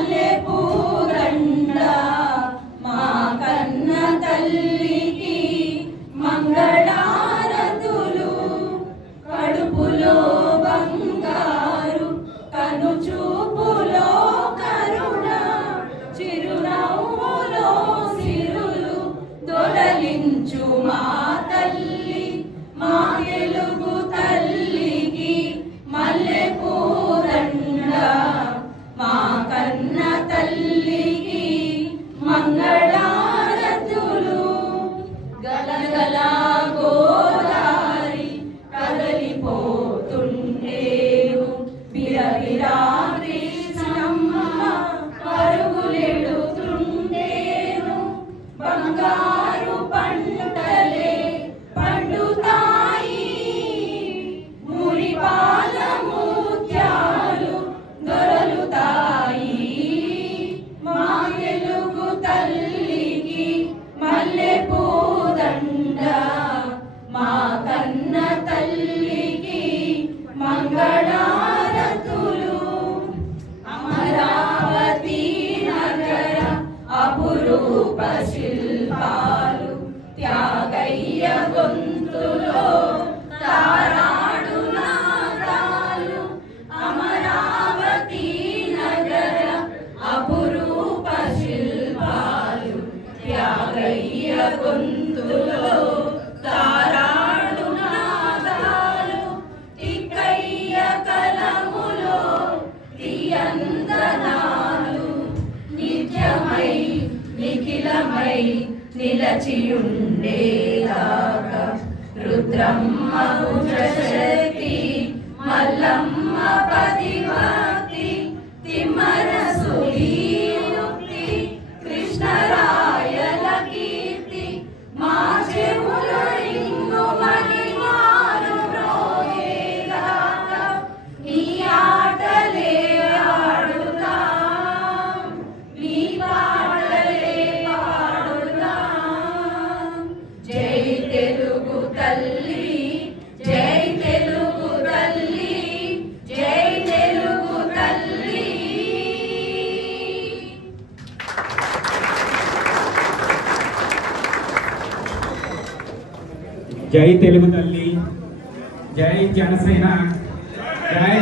మల్లె పూదండ మా కన్న తల్లికి మంగళారతులు కడుపులో బంగారు కను చూపులో కరుణ చిరునవ్వులో సిరులు దొరలించు మా తల్లి మా తెలుగు తల్లికి మల్లె పూదండ మా కన్న తల్లికి మంగళారతులు గలగల గోదారి కదలిపోతుండేను బిరబిరా కృష్ణమ్మ పరుగులెడుతుండేను బంగారు పంటలే పండుతాయి మురిపాల ముత్యాలు దొరలుతాయి మా తెలుగు తల్లికి మల్లె పూదండ మా కన్న తల్లికి మంగళారతులు అమరావతి నగర అపురూప శిల్పాలు త్యాగయ్య గొంతులో తారాడు నాదాలు అమరావతి నగర అపురూప శిల్పాలు త్యాగయ్య గొంతులో తారాడు నాదాలు తిక్కయ్య కలములో తీయందనాలు నిత్యమై నిఖిలమై నిలచియుండేదాకా రుద్రమ్మ శక్తి మల్లమ్మ పతిభక్తి తిమ్మర సులీనుక్తి కృష్ణరాయల కీర్తి మా చెవులు రింగు మణిమారు మ్రోగేదాకా నీ ఆటలే ఆడుతాం నీ పాటలే పాడుతాం జై తెలుగు తల్లి జై తెలుగు తల్లి జై తెలుగు తల్లి. జై తెలుగు తల్లి, జై జనసేన, జై